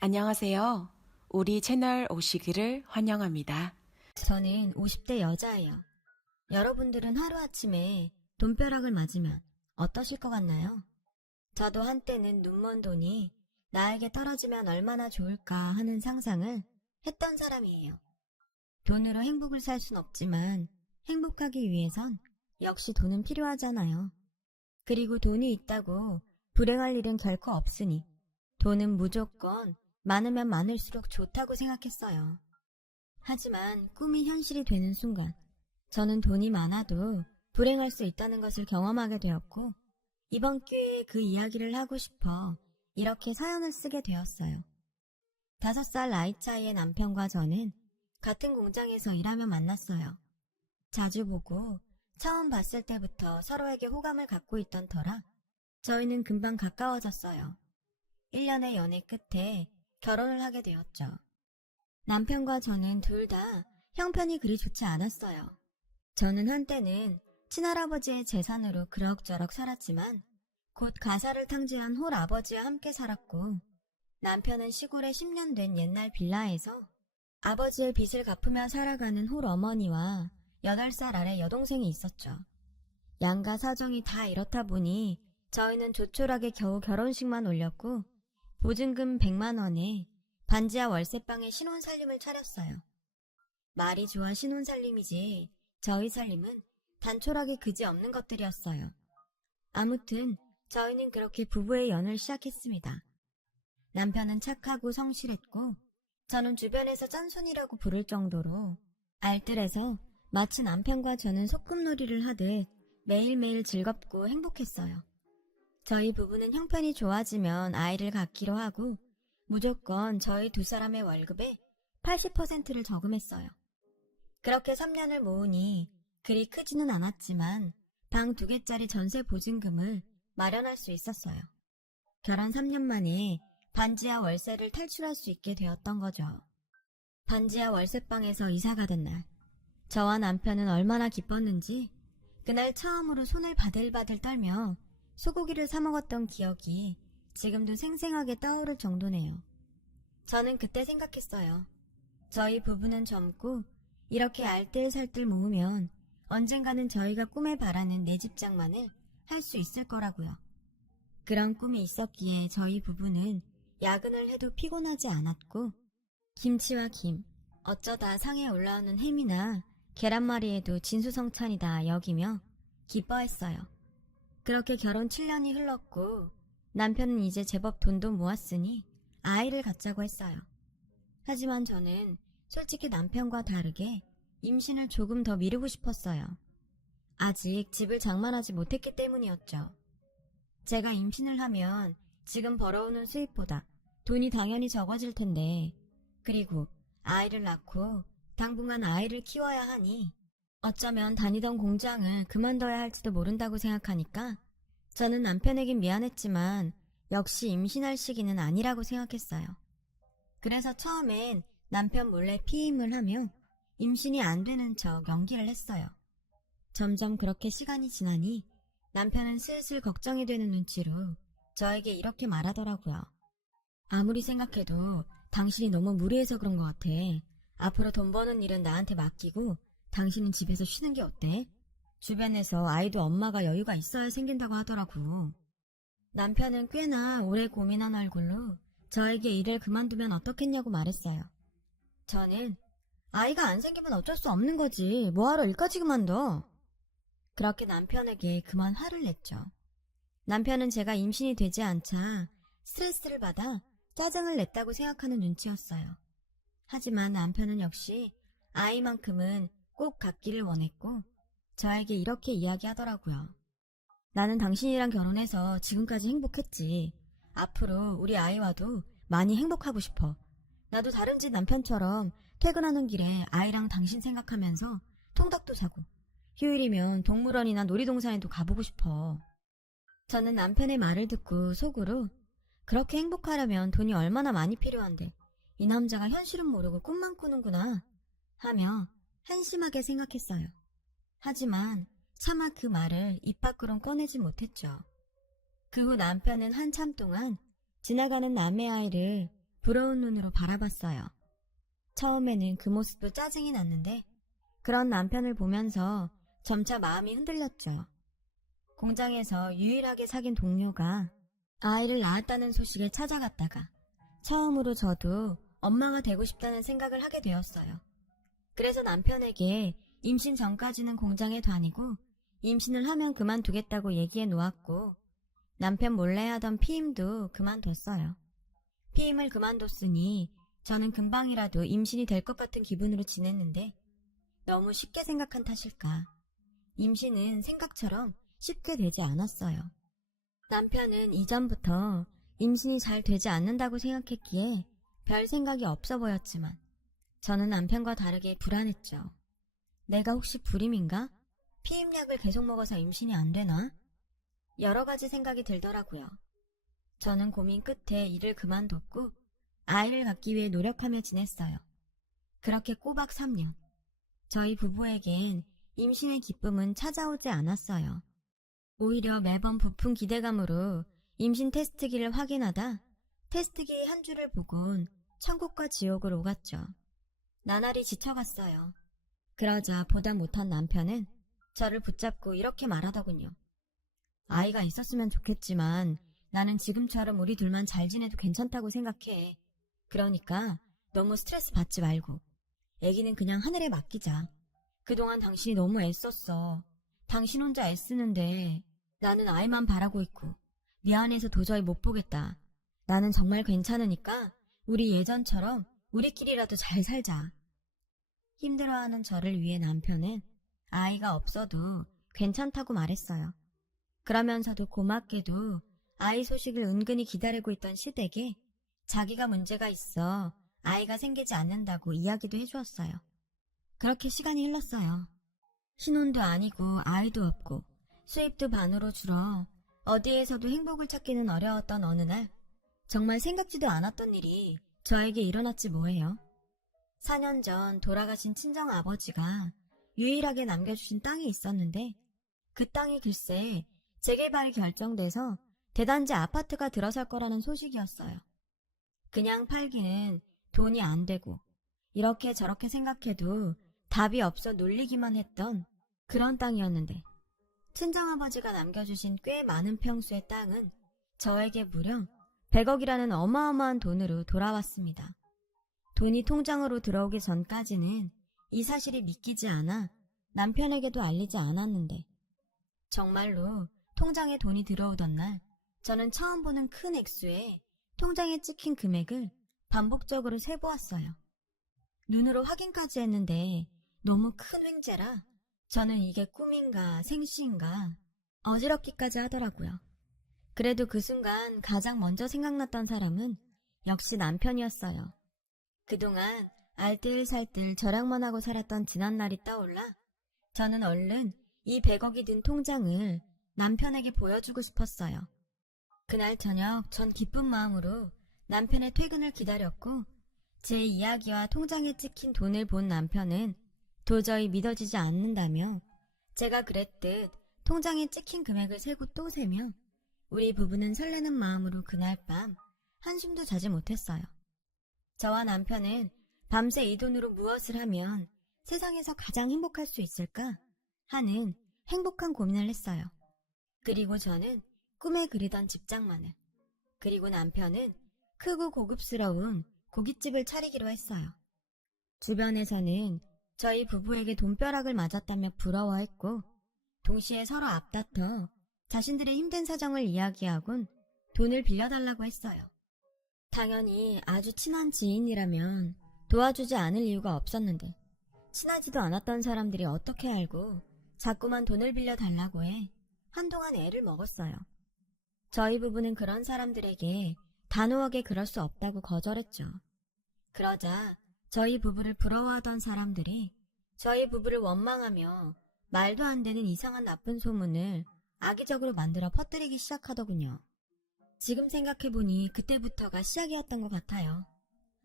안녕하세요. 우리 채널 오시기를 환영합니다. 저는 50대 여자예요. 여러분들은 하루아침에 돈벼락을 맞으면 어떠실 것 같나요? 저도 한때는 눈먼 돈이 나에게 떨어지면 얼마나 좋을까 하는 상상을 했던 사람이에요. 돈으로 행복을 살 순 없지만 행복하기 위해선 역시 돈은 필요하잖아요. 그리고 돈이 있다고 불행할 일은 결코 없으니 돈은 무조건 많으면 많을수록 좋다고 생각했어요. 하지만 꿈이 현실이 되는 순간 저는 돈이 많아도 불행할 수 있다는 것을 경험하게 되었고 이번 기회에 그 이야기를 하고 싶어 이렇게 사연을 쓰게 되었어요. 5살 나이 차이의 남편과 저는 같은 공장에서 일하며 만났어요. 자주 보고 처음 봤을 때부터 서로에게 호감을 갖고 있던 터라 저희는 금방 가까워졌어요. 1년의 연애 끝에 결혼을 하게 되었죠. 남편과 저는 둘 다 형편이 그리 좋지 않았어요. 저는 한때는 친할아버지의 재산으로 그럭저럭 살았지만 곧 가사를 탕제한 홀아버지와 함께 살았고 남편은 시골에 10년 된 옛날 빌라에서 아버지의 빚을 갚으며 살아가는 홀어머니와 8살 아래 여동생이 있었죠. 양가 사정이 다 이렇다 보니 저희는 조촐하게 겨우 결혼식만 올렸고 보증금 100만 원에 반지하 월세방에 신혼살림을 차렸어요. 말이 좋아 신혼살림이지 저희 살림은 단촐하게 그지없는 것들이었어요. 아무튼 저희는 그렇게 부부의 연을 시작했습니다. 남편은 착하고 성실했고 저는 주변에서 짠손이라고 부를 정도로 알뜰해서 마치 남편과 저는 소꿉놀이를 하듯 매일매일 즐겁고 행복했어요. 저희 부부는 형편이 좋아지면 아이를 갖기로 하고 무조건 저희 두 사람의 월급의 80%를 저금했어요. 그렇게 3년을 모으니 그리 크지는 않았지만 방 2개짜리 전세 보증금을 마련할 수 있었어요. 결혼 3년 만에 반지하 월세를 탈출할 수 있게 되었던 거죠. 반지하 월세방에서 이사 가던 날, 저와 남편은 얼마나 기뻤는지 그날 처음으로 손을 바들바들 떨며 소고기를 사 먹었던 기억이 지금도 생생하게 떠오를 정도네요. 저는 그때 생각했어요. 저희 부부는 젊고 이렇게 알뜰살뜰 모으면 언젠가는 저희가 꿈에 바라는 내 집 장만을 할 수 있을 거라고요. 그런 꿈이 있었기에 저희 부부는 야근을 해도 피곤하지 않았고 김치와 김, 어쩌다 상에 올라오는 햄이나 계란말이에도 진수성찬이다 여기며 기뻐했어요. 그렇게 결혼 7년이 흘렀고 남편은 이제 제법 돈도 모았으니 아이를 갖자고 했어요. 하지만 저는 솔직히 남편과 다르게 임신을 조금 더 미루고 싶었어요. 아직 집을 장만하지 못했기 때문이었죠. 제가 임신을 하면 지금 벌어오는 수입보다 돈이 당연히 적어질 텐데 그리고 아이를 낳고 당분간 아이를 키워야 하니 어쩌면 다니던 공장을 그만둬야 할지도 모른다고 생각하니까 저는 남편에겐 미안했지만 역시 임신할 시기는 아니라고 생각했어요. 그래서 처음엔 남편 몰래 피임을 하며 임신이 안 되는 척 연기를 했어요. 점점 그렇게 시간이 지나니 남편은 슬슬 걱정이 되는 눈치로 저에게 이렇게 말하더라고요. 아무리 생각해도 당신이 너무 무리해서 그런 것 같아. 앞으로 돈 버는 일은 나한테 맡기고 당신은 집에서 쉬는 게 어때? 주변에서 아이도 엄마가 여유가 있어야 생긴다고 하더라고. 남편은 꽤나 오래 고민한 얼굴로 저에게 일을 그만두면 어떻겠냐고 말했어요. 저는 아이가 안 생기면 어쩔 수 없는 거지. 뭐하러 일까지 그만둬? 그렇게 남편에게 그만 화를 냈죠. 남편은 제가 임신이 되지 않자 스트레스를 받아 짜증을 냈다고 생각하는 눈치였어요. 하지만 남편은 역시 아이만큼은 꼭 갖기를 원했고 저에게 이렇게 이야기하더라고요. 나는 당신이랑 결혼해서 지금까지 행복했지. 앞으로 우리 아이와도 많이 행복하고 싶어. 나도 다른 집 남편처럼 퇴근하는 길에 아이랑 당신 생각하면서 통닭도 사고 휴일이면 동물원이나 놀이동산에도 가보고 싶어. 저는 남편의 말을 듣고 속으로 그렇게 행복하려면 돈이 얼마나 많이 필요한데 이 남자가 현실은 모르고 꿈만 꾸는구나 하며 한심하게 생각했어요. 하지만 차마 그 말을 입 밖으론 꺼내지 못했죠. 그 후 남편은 한참 동안 지나가는 남의 아이를 부러운 눈으로 바라봤어요. 처음에는 그 모습도 짜증이 났는데 그런 남편을 보면서 점차 마음이 흔들렸죠. 공장에서 유일하게 사귄 동료가 아이를 낳았다는 소식을 찾아갔다가 처음으로 저도 엄마가 되고 싶다는 생각을 하게 되었어요. 그래서 남편에게 임신 전까지는 공장에 다니고 임신을 하면 그만두겠다고 얘기해 놓았고 남편 몰래 하던 피임도 그만뒀어요. 피임을 그만뒀으니 저는 금방이라도 임신이 될 것 같은 기분으로 지냈는데 너무 쉽게 생각한 탓일까. 임신은 생각처럼 쉽게 되지 않았어요. 남편은 이전부터 임신이 잘 되지 않는다고 생각했기에 별 생각이 없어 보였지만 저는 남편과 다르게 불안했죠. 내가 혹시 불임인가? 피임약을 계속 먹어서 임신이 안 되나? 여러 가지 생각이 들더라고요. 저는 고민 끝에 일을 그만뒀고 아이를 갖기 위해 노력하며 지냈어요. 그렇게 꼬박 3년. 저희 부부에겐 임신의 기쁨은 찾아오지 않았어요. 오히려 매번 부푼 기대감으로 임신 테스트기를 확인하다 테스트기의 한 줄을 보곤 천국과 지옥을 오갔죠. 나날이 지쳐갔어요. 그러자 보다 못한 남편은 저를 붙잡고 이렇게 말하더군요. 아이가 있었으면 좋겠지만 나는 지금처럼 우리 둘만 잘 지내도 괜찮다고 생각해. 그러니까 너무 스트레스 받지 말고 애기는 그냥 하늘에 맡기자. 그동안 당신이 너무 애썼어. 당신 혼자 애쓰는데 나는 아이만 바라고 있고 미안해서 도저히 못 보겠다. 나는 정말 괜찮으니까 우리 예전처럼 우리끼리라도 잘 살자. 힘들어하는 저를 위해 남편은 아이가 없어도 괜찮다고 말했어요. 그러면서도 고맙게도 아이 소식을 은근히 기다리고 있던 시댁에 자기가 문제가 있어 아이가 생기지 않는다고 이야기도 해주었어요. 그렇게 시간이 흘렀어요. 신혼도 아니고 아이도 없고 수입도 반으로 줄어 어디에서도 행복을 찾기는 어려웠던 어느 날 정말 생각지도 않았던 일이 저에게 일어났지 뭐예요. 4년 전 돌아가신 친정아버지가 유일하게 남겨주신 땅이 있었는데 그 땅이 글쎄 재개발이 결정돼서 대단지 아파트가 들어설 거라는 소식이었어요. 그냥 팔기는 돈이 안 되고 이렇게 저렇게 생각해도 답이 없어 놀리기만 했던 그런 땅이었는데 친정아버지가 남겨주신 꽤 많은 평수의 땅은 저에게 무려 100억이라는 어마어마한 돈으로 돌아왔습니다. 돈이 통장으로 들어오기 전까지는 이 사실이 믿기지 않아 남편에게도 알리지 않았는데 정말로 통장에 돈이 들어오던 날 저는 처음 보는 큰 액수에 통장에 찍힌 금액을 반복적으로 세보았어요. 눈으로 확인까지 했는데 너무 큰 횡재라 저는 이게 꿈인가 생시인가 어지럽기까지 하더라고요. 그래도 그 순간 가장 먼저 생각났던 사람은 역시 남편이었어요. 그동안 알뜰살뜰 절약만 하고 살았던 지난날이 떠올라 저는 얼른 이 100억이 든 통장을 남편에게 보여주고 싶었어요. 그날 저녁 전 기쁜 마음으로 남편의 퇴근을 기다렸고 제 이야기와 통장에 찍힌 돈을 본 남편은 도저히 믿어지지 않는다며 제가 그랬듯 통장에 찍힌 금액을 세고 또 세며 우리 부부는 설레는 마음으로 그날 밤 한숨도 자지 못했어요. 저와 남편은 밤새 이 돈으로 무엇을 하면 세상에서 가장 행복할 수 있을까 하는 행복한 고민을 했어요. 그리고 저는 꿈에 그리던 집장만을, 그리고 남편은 크고 고급스러운 고깃집을 차리기로 했어요. 주변에서는 저희 부부에게 돈벼락을 맞았다며 부러워했고 동시에 서로 앞다퉈 자신들의 힘든 사정을 이야기하곤 돈을 빌려달라고 했어요. 당연히 아주 친한 지인이라면 도와주지 않을 이유가 없었는데 친하지도 않았던 사람들이 어떻게 알고 자꾸만 돈을 빌려달라고 해 한동안 애를 먹었어요. 저희 부부는 그런 사람들에게 단호하게 그럴 수 없다고 거절했죠. 그러자 저희 부부를 부러워하던 사람들이 저희 부부를 원망하며 말도 안 되는 이상한 나쁜 소문을 악의적으로 만들어 퍼뜨리기 시작하더군요. 지금 생각해보니 그때부터가 시작이었던 것 같아요.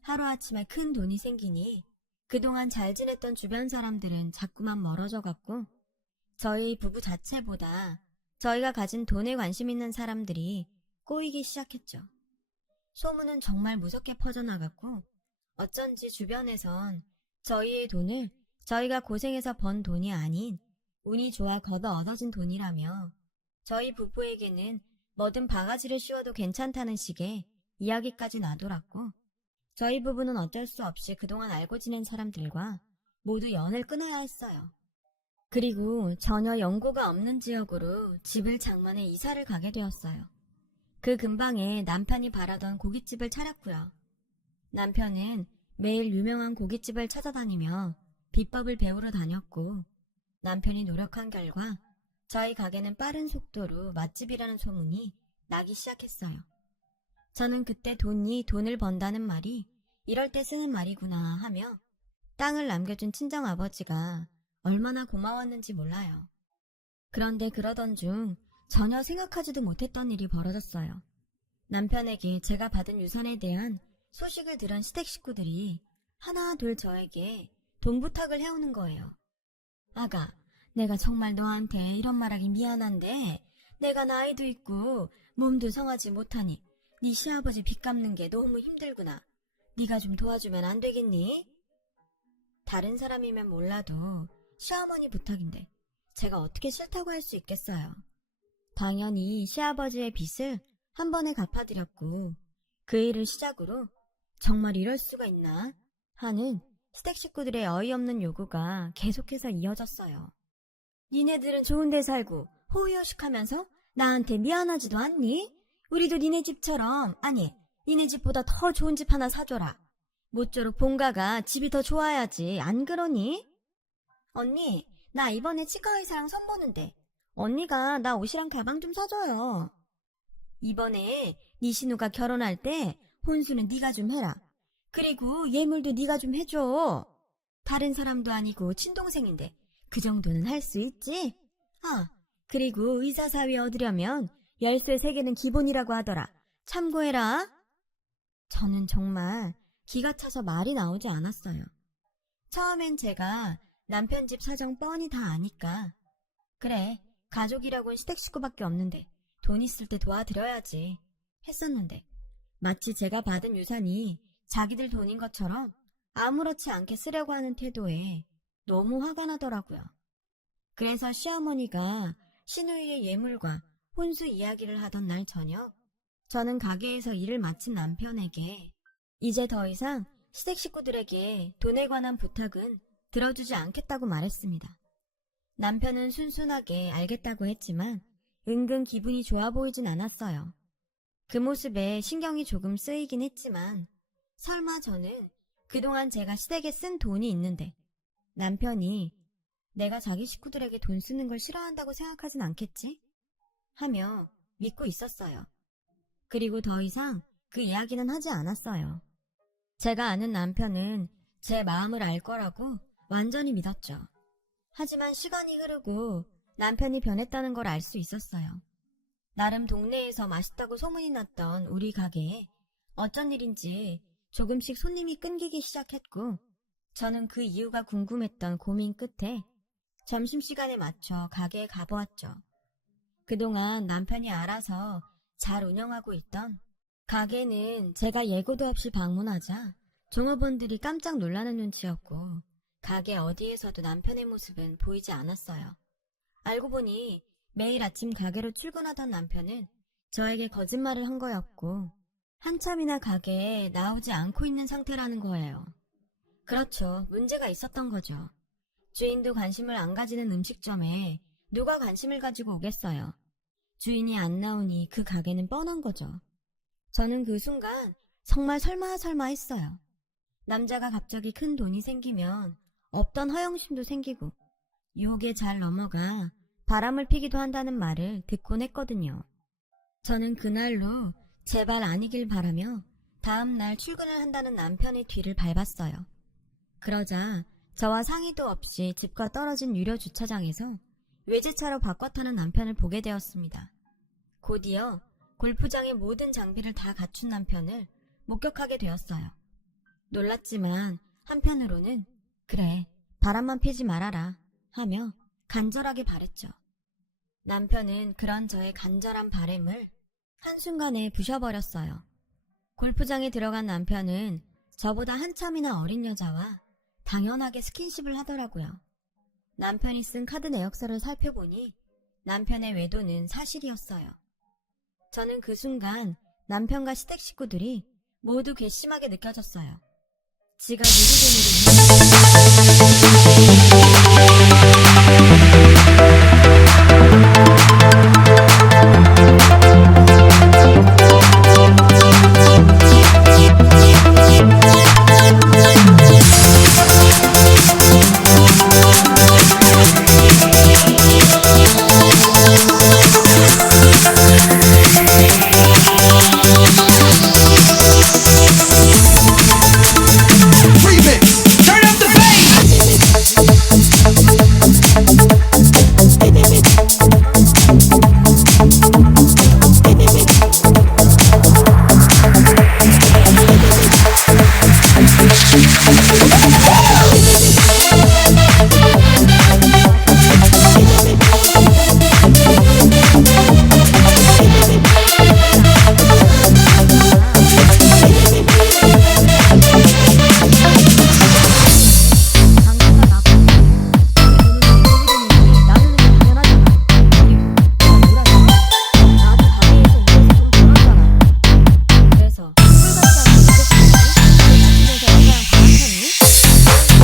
하루아침에 큰 돈이 생기니 그동안 잘 지냈던 주변 사람들은 자꾸만 멀어져 갔고 저희 부부 자체보다 저희가 가진 돈에 관심 있는 사람들이 꼬이기 시작했죠. 소문은 정말 무섭게 퍼져나갔고 어쩐지 주변에선 저희의 돈을 저희가 고생해서 번 돈이 아닌 운이 좋아 걷어 얻어진 돈이라며 저희 부부에게는 뭐든 바가지를 씌워도 괜찮다는 식의 이야기까지 나돌았고 저희 부부는 어쩔 수 없이 그동안 알고 지낸 사람들과 모두 연을 끊어야 했어요. 그리고 전혀 연고가 없는 지역으로 집을 장만해 이사를 가게 되었어요. 그 근방에 남편이 바라던 고깃집을 차렸고요. 남편은 매일 유명한 고깃집을 찾아다니며 비법을 배우러 다녔고 남편이 노력한 결과 저희 가게는 빠른 속도로 맛집이라는 소문이 나기 시작했어요. 저는 그때 돈이 돈을 번다는 말이 이럴 때 쓰는 말이구나 하며 땅을 남겨준 친정아버지가 얼마나 고마웠는지 몰라요. 그런데 그러던 중 전혀 생각하지도 못했던 일이 벌어졌어요. 남편에게 제가 받은 유산에 대한 소식을 들은 시댁 식구들이 하나 둘 저에게 돈 부탁을 해오는 거예요. 아가, 내가 정말 너한테 이런 말하기 미안한데 내가 나이도 있고 몸도 성하지 못하니 네 시아버지 빚 갚는 게 너무 힘들구나. 네가 좀 도와주면 안 되겠니? 다른 사람이면 몰라도 시어머니 부탁인데 제가 어떻게 싫다고 할 수 있겠어요. 당연히 시아버지의 빚을 한 번에 갚아드렸고 그 일을 시작으로 정말 이럴 수가 있나 하는 시댁 식구들의 어이없는 요구가 계속해서 이어졌어요. 니네들은 좋은 데 살고 호의호식하면서 나한테 미안하지도 않니? 우리도 니네 집처럼, 아니 니네 집보다 더 좋은 집 하나 사줘라. 모쪼록 본가가 집이 더 좋아야지, 안 그러니? 언니, 나 이번에 치과 의사랑 선보는데 언니가 나 옷이랑 가방 좀 사줘요. 이번에 니 신우가 결혼할 때 혼수는 네가 좀 해라. 그리고 예물도 네가 좀 해줘. 다른 사람도 아니고 친동생인데 그 정도는 할 수 있지? 아, 그리고 의사 사위 얻으려면 열쇠 3개는 기본이라고 하더라. 참고해라. 저는 정말 기가 차서 말이 나오지 않았어요. 처음엔 제가 남편 집 사정 뻔히 다 아니까 그래, 가족이라곤 시댁 식구밖에 없는데 돈 있을 때 도와드려야지 했었는데 마치 제가 받은 유산이 자기들 돈인 것처럼 아무렇지 않게 쓰려고 하는 태도에 너무 화가 나더라고요. 그래서 시어머니가 시누이의 예물과 혼수 이야기를 하던 날 저녁 저는 가게에서 일을 마친 남편에게 이제 더 이상 시댁 식구들에게 돈에 관한 부탁은 들어주지 않겠다고 말했습니다. 남편은 순순하게 알겠다고 했지만 은근 기분이 좋아 보이진 않았어요. 그 모습에 신경이 조금 쓰이긴 했지만 설마 저는 그동안 제가 시댁에 쓴 돈이 있는데 남편이 내가 자기 식구들에게 돈 쓰는 걸 싫어한다고 생각하진 않겠지? 하며 믿고 있었어요. 그리고 더 이상 그 이야기는 하지 않았어요. 제가 아는 남편은 제 마음을 알 거라고 완전히 믿었죠. 하지만 시간이 흐르고 남편이 변했다는 걸 알 수 있었어요. 나름 동네에서 맛있다고 소문이 났던 우리 가게에 어쩐 일인지 조금씩 손님이 끊기기 시작했고 저는 그 이유가 궁금했던 고민 끝에 점심시간에 맞춰 가게에 가보았죠. 그동안 남편이 알아서 잘 운영하고 있던 가게는 제가 예고도 없이 방문하자 종업원들이 깜짝 놀라는 눈치였고 가게 어디에서도 남편의 모습은 보이지 않았어요. 알고 보니 매일 아침 가게로 출근하던 남편은 저에게 거짓말을 한 거였고 한참이나 가게에 나오지 않고 있는 상태라는 거예요. 그렇죠. 문제가 있었던 거죠. 주인도 관심을 안 가지는 음식점에 누가 관심을 가지고 오겠어요. 주인이 안 나오니 그 가게는 뻔한 거죠. 저는 그 순간 정말 설마 했어요. 남자가 갑자기 큰 돈이 생기면 없던 허영심도 생기고 유혹에 잘 넘어가 바람을 피기도 한다는 말을 듣곤 했거든요. 저는 그날로 제발 아니길 바라며 다음날 출근을 한다는 남편의 뒤를 밟았어요. 그러자 저와 상의도 없이 집과 떨어진 유료 주차장에서 외제차로 바꿔 타는 남편을 보게 되었습니다. 곧이어 골프장의 모든 장비를 다 갖춘 남편을 목격하게 되었어요. 놀랐지만 한편으로는 그래, 바람만 피지 말아라 하며 간절하게 바랬죠. 남편은 그런 저의 간절한 바램을 한순간에 부셔버렸어요. 골프장에 들어간 남편은 저보다 한참이나 어린 여자와 당연하게 스킨십을 하더라고요. 남편이 쓴 카드 내역서를 살펴보니 남편의 외도는 사실이었어요. 저는 그 순간 남편과 시댁 식구들이 모두 괘씸하게 느껴졌어요. 지가 Remix. Turn up the bass. 당신과 나쁜 돈을 나누는 게 당연하잖아. 나도 가게에서 일해서 좀 벌었잖아. 그래서 꿀같지 않은 여자친구들이 내 주변에서 여자랑 바람 폈니?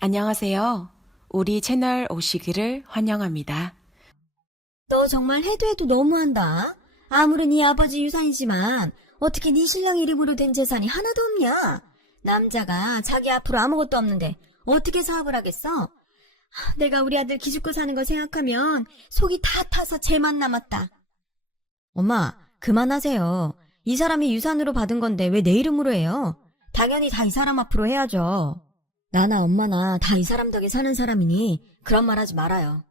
안녕하세요. 우리 채널 오시기를 환영합니다. 너 정말 해도 너무한다. 아무리 네 아버지 유산이지만 어떻게 네 신랑 이름으로 된 재산이 하나도 없냐? 남자가 자기 앞으로 아무것도 없는데 어떻게 사업을 하겠어? 내가 우리 아들 기죽고 사는 거 생각하면 속이 다 타서 쟤만 남았다. 엄마, 그만하세요. 이 사람이 유산으로 받은 건데 왜 내 이름으로 해요? 당연히 다 이 사람 앞으로 해야죠. 나나 엄마나 다 이 사람 덕에 사는 사람이니 그런 말 하지 말아요.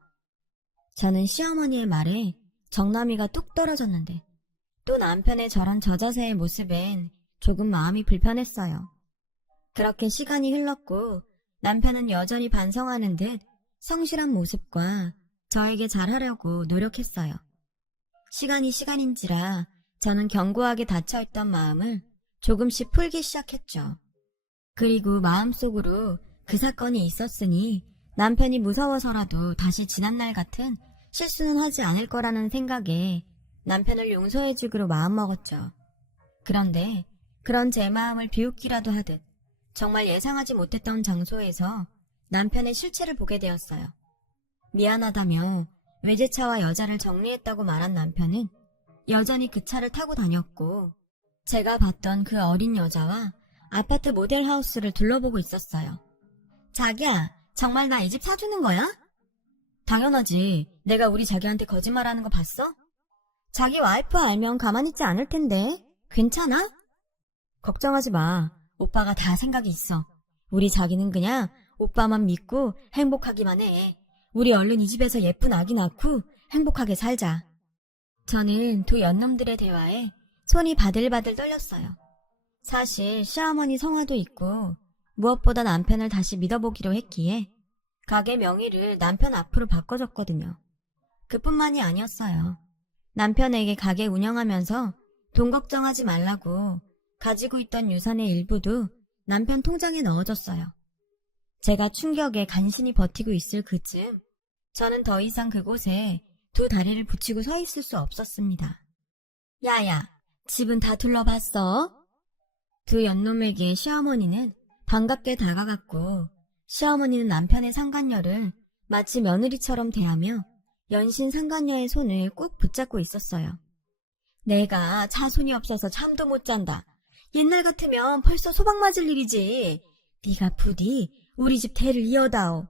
저는 시어머니의 말에 정남이가 뚝 떨어졌는데 또 남편의 저런 저자세의 모습엔 조금 마음이 불편했어요. 그렇게 시간이 흘렀고 남편은 여전히 반성하는 듯 성실한 모습과 저에게 잘하려고 노력했어요. 시간인지라 저는 견고하게 닫혀있던 마음을 조금씩 풀기 시작했죠. 그리고 마음속으로 그 사건이 있었으니 남편이 무서워서라도 다시 지난날 같은 실수는 하지 않을 거라는 생각에 남편을 용서해주기로 마음먹었죠. 그런데 그런 제 마음을 비웃기라도 하듯 정말 예상하지 못했던 장소에서 남편의 실체를 보게 되었어요. 미안하다며 외제차와 여자를 정리했다고 말한 남편은 여전히 그 차를 타고 다녔고 제가 봤던 그 어린 여자와 아파트 모델하우스를 둘러보고 있었어요. 자기야, 정말 나 이 집 사주는 거야? 당연하지. 내가 우리 자기한테 거짓말하는 거 봤어? 자기 와이프 알면 가만히 있지 않을 텐데. 괜찮아? 걱정하지 마. 오빠가 다 생각이 있어. 우리 자기는 그냥 오빠만 믿고 행복하기만 해. 우리 얼른 이 집에서 예쁜 아기 낳고 행복하게 살자. 저는 두 연놈들의 대화에 손이 바들바들 떨렸어요. 사실 시어머니 성화도 있고 무엇보다 남편을 다시 믿어보기로 했기에 가게 명의를 남편 앞으로 바꿔줬거든요. 그뿐만이 아니었어요. 남편에게 가게 운영하면서 돈 걱정하지 말라고 가지고 있던 유산의 일부도 남편 통장에 넣어줬어요. 제가 충격에 간신히 버티고 있을 그쯤 저는 더 이상 그곳에 두 다리를 붙이고 서 있을 수 없었습니다. 야야, 집은 다 둘러봤어? 두 연놈에게 시어머니는 반갑게 다가갔고 시어머니는 남편의 상간녀를 마치 며느리처럼 대하며 연신 상간녀의 손을 꼭 붙잡고 있었어요. 내가 자손이 없어서 잠도 못 잔다. 옛날 같으면 벌써 소박 맞을 일이지. 네가 부디 우리 집 대를 이어다오.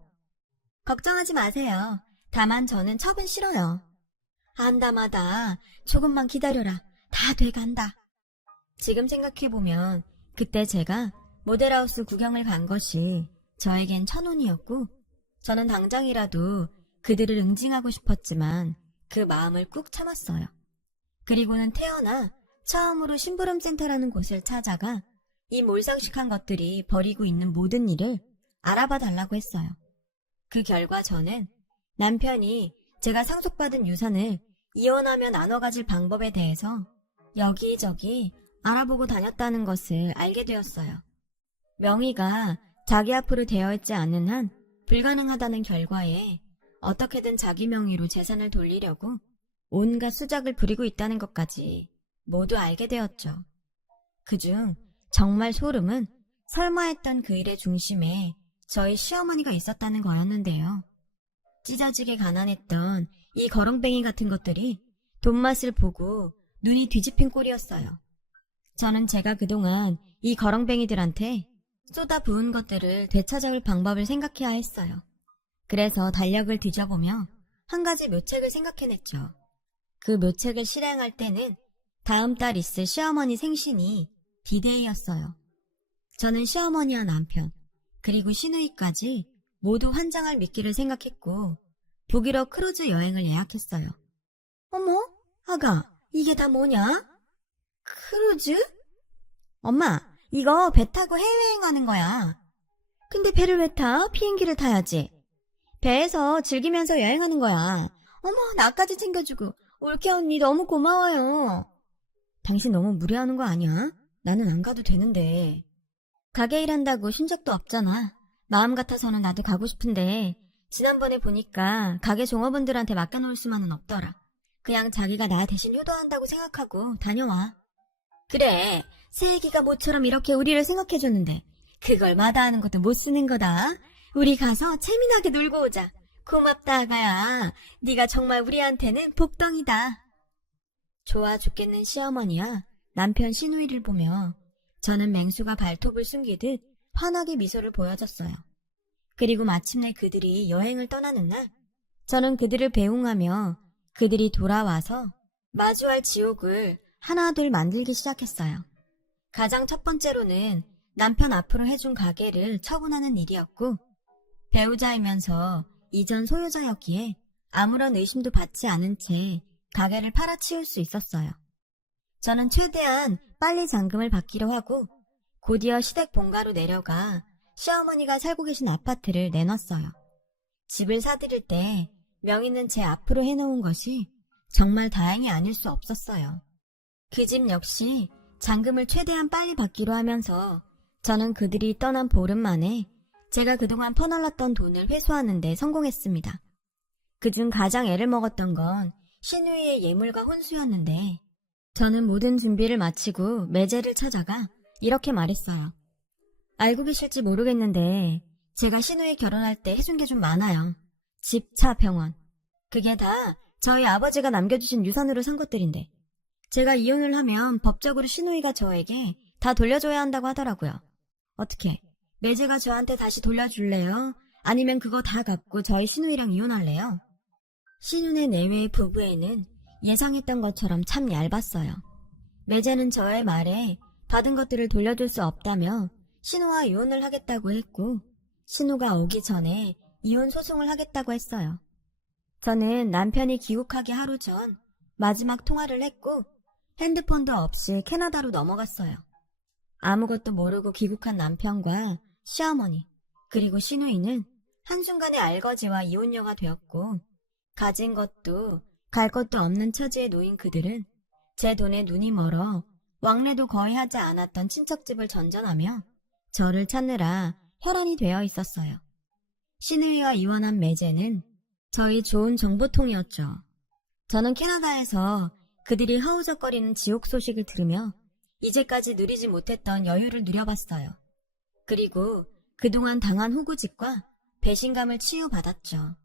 걱정하지 마세요. 다만 저는 첩은 싫어요. 안다마다 조금만 기다려라. 다 돼간다. 지금 생각해보면 그때 제가 모델하우스 구경을 간 것이 저에겐 천운이었고 저는 당장이라도 그들을 응징하고 싶었지만 그 마음을 꾹 참았어요. 그리고는 태어나 처음으로 심부름센터라는 곳을 찾아가 이 몰상식한 것들이 벌이고 있는 모든 일을 알아봐 달라고 했어요. 그 결과 저는 남편이 제가 상속받은 유산을 이혼하며 나눠 가질 방법에 대해서 여기저기 알아보고 다녔다는 것을 알게 되었어요. 명의가 자기 앞으로 되어 있지 않는 한 불가능하다는 결과에 어떻게든 자기 명의로 재산을 돌리려고 온갖 수작을 부리고 있다는 것까지 모두 알게 되었죠. 그중 정말 소름은 설마 했던 그 일의 중심에 저희 시어머니가 있었다는 거였는데요. 찢어지게 가난했던 이 거렁뱅이 같은 것들이 돈맛을 보고 눈이 뒤집힌 꼴이었어요. 저는 제가 그동안 이 거렁뱅이들한테 쏟아 부은 것들을 되찾아올 방법을 생각해야 했어요. 그래서 달력을 뒤져보며 한 가지 묘책을 생각해냈죠. 그 묘책을 실행할 때는 다음 달 있을 시어머니 생신이 디데이였어요. 저는 시어머니와 남편, 그리고 시누이까지 모두 환장할 미끼를 생각했고 북유럽 크루즈 여행을 예약했어요. 어머, 아가, 이게 다 뭐냐? 크루즈? 엄마, 이거 배 타고 해외여행하는 거야. 근데 배를 왜 타? 비행기를 타야지. 배에서 즐기면서 여행하는 거야. 어머, 나까지 챙겨주고 올케 언니 너무 고마워요. 당신 너무 무리하는 거 아니야? 나는 안 가도 되는데. 가게 일한다고 쉰 적도 없잖아. 마음 같아서는 나도 가고 싶은데 지난번에 보니까 가게 종업원들한테 맡겨놓을 수만은 없더라. 그냥 자기가 나 대신 효도한다고 생각하고 다녀와. 그래, 새애기가 모처럼 이렇게 우리를 생각해줬는데 그걸 마다하는 것도 못 쓰는 거다. 우리 가서 재미나게 놀고 오자. 고맙다, 아가야. 네가 정말 우리한테는 복덩이다. 좋아 죽겠는 시어머니와 남편 시누이를 보며 저는 맹수가 발톱을 숨기듯 환하게 미소를 보여줬어요. 그리고 마침내 그들이 여행을 떠나는 날, 저는 그들을 배웅하며 그들이 돌아와서 마주할 지옥을 하나둘 만들기 시작했어요. 가장 첫 번째로는 남편 앞으로 해준 가게를 처분하는 일이었고, 배우자이면서 이전 소유자였기에 아무런 의심도 받지 않은 채 가게를 팔아치울 수 있었어요. 저는 최대한 빨리 잔금을 받기로 하고 곧이어 시댁 본가로 내려가 시어머니가 살고 계신 아파트를 내놨어요. 집을 사들일 때 명의는 제 앞으로 해놓은 것이 정말 다행이 아닐 수 없었어요. 그 집 역시 잔금을 최대한 빨리 받기로 하면서 저는 그들이 떠난 보름 만에 제가 그동안 퍼날랐던 돈을 회수하는 데 성공했습니다. 그중 가장 애를 먹었던 건 시누이의 예물과 혼수였는데, 저는 모든 준비를 마치고 매제를 찾아가 이렇게 말했어요. 알고 계실지 모르겠는데 제가 시누이 결혼할 때 해준 게 좀 많아요. 집, 차, 병원. 그게 다 저희 아버지가 남겨주신 유산으로 산 것들인데, 제가 이혼을 하면 법적으로 시누이가 저에게 다 돌려줘야 한다고 하더라고요. 어떻게, 매제가 저한테 다시 돌려줄래요? 아니면 그거 다 갚고 저희 시누이랑 이혼할래요? 시누네 내외의 부부에는 예상했던 것처럼 참 얇았어요. 매제는 저의 말에 받은 것들을 돌려줄 수 없다며 신우와 이혼을 하겠다고 했고, 신우가 오기 전에 이혼 소송을 하겠다고 했어요. 저는 남편이 귀국하기 하루 전 마지막 통화를 했고 핸드폰도 없이 캐나다로 넘어갔어요. 아무것도 모르고 귀국한 남편과 시어머니, 그리고 시누이는 한순간에 알거지와 이혼녀가 되었고, 가진 것도 갈 것도 없는 처지에 놓인 그들은 제 돈에 눈이 멀어 왕래도 거의 하지 않았던 친척집을 전전하며 저를 찾느라 혈안이 되어 있었어요. 시누이와 이혼한 매제는 저희 좋은 정보통이었죠. 저는 캐나다에서 그들이 허우적거리는 지옥 소식을 들으며 이제까지 누리지 못했던 여유를 누려봤어요. 그리고 그동안 당한 후구직과 배신감을 치유받았죠.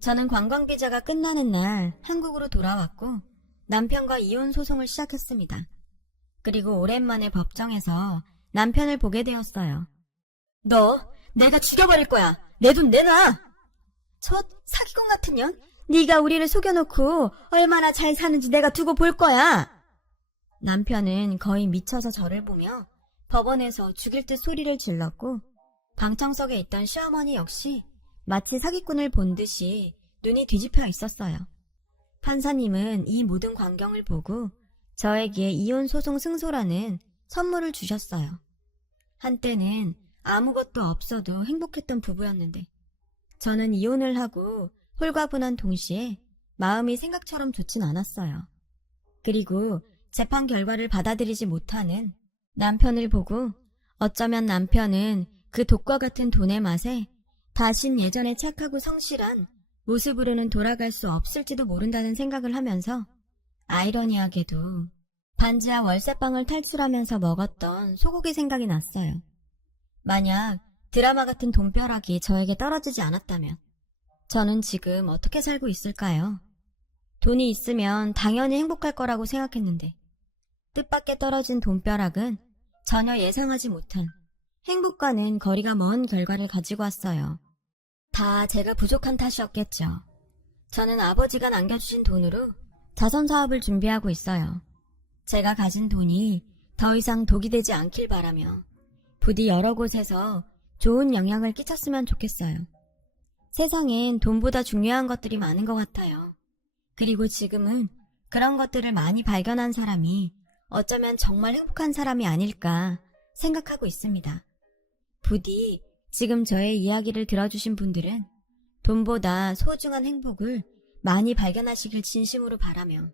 저는 관광비자가 끝나는 날 한국으로 돌아왔고 남편과 이혼 소송을 시작했습니다. 그리고 오랜만에 법정에서 남편을 보게 되었어요. 너 내가 죽여버릴 거야. 내 돈 내놔. 저 사기꾼 같은 년? 네가 우리를 속여놓고 얼마나 잘 사는지 내가 두고 볼 거야. 남편은 거의 미쳐서 저를 보며 법원에서 죽일 듯 소리를 질렀고, 방청석에 있던 시어머니 역시 마치 사기꾼을 본 듯이 눈이 뒤집혀 있었어요. 판사님은 이 모든 광경을 보고 저에게 이혼 소송 승소라는 선물을 주셨어요. 한때는 아무것도 없어도 행복했던 부부였는데, 저는 이혼을 하고 홀가분한 동시에 마음이 생각처럼 좋진 않았어요. 그리고 재판 결과를 받아들이지 못하는 남편을 보고 어쩌면 남편은 그 독과 같은 돈의 맛에 다신 예전에 착하고 성실한 모습으로는 돌아갈 수 없을지도 모른다는 생각을 하면서 아이러니하게도 반지하 월세방을 탈출하면서 먹었던 소고기 생각이 났어요. 만약 드라마 같은 돈벼락이 저에게 떨어지지 않았다면 저는 지금 어떻게 살고 있을까요? 돈이 있으면 당연히 행복할 거라고 생각했는데 뜻밖의 떨어진 돈벼락은 전혀 예상하지 못한 행복과는 거리가 먼 결과를 가지고 왔어요. 다 제가 부족한 탓이었겠죠. 저는 아버지가 남겨주신 돈으로 자선사업을 준비하고 있어요. 제가 가진 돈이 더 이상 독이 되지 않길 바라며 부디 여러 곳에서 좋은 영향을 끼쳤으면 좋겠어요. 세상엔 돈보다 중요한 것들이 많은 것 같아요. 그리고 지금은 그런 것들을 많이 발견한 사람이 어쩌면 정말 행복한 사람이 아닐까 생각하고 있습니다. 부디 지금 저의 이야기를 들어주신 분들은 돈보다 소중한 행복을 많이 발견하시길 진심으로 바라며,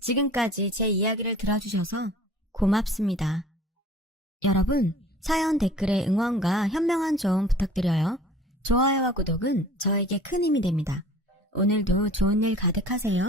지금까지 제 이야기를 들어주셔서 고맙습니다. 여러분, 사연 댓글에 응원과 현명한 조언 부탁드려요. 좋아요와 구독은 저에게 큰 힘이 됩니다. 오늘도 좋은 일 가득하세요.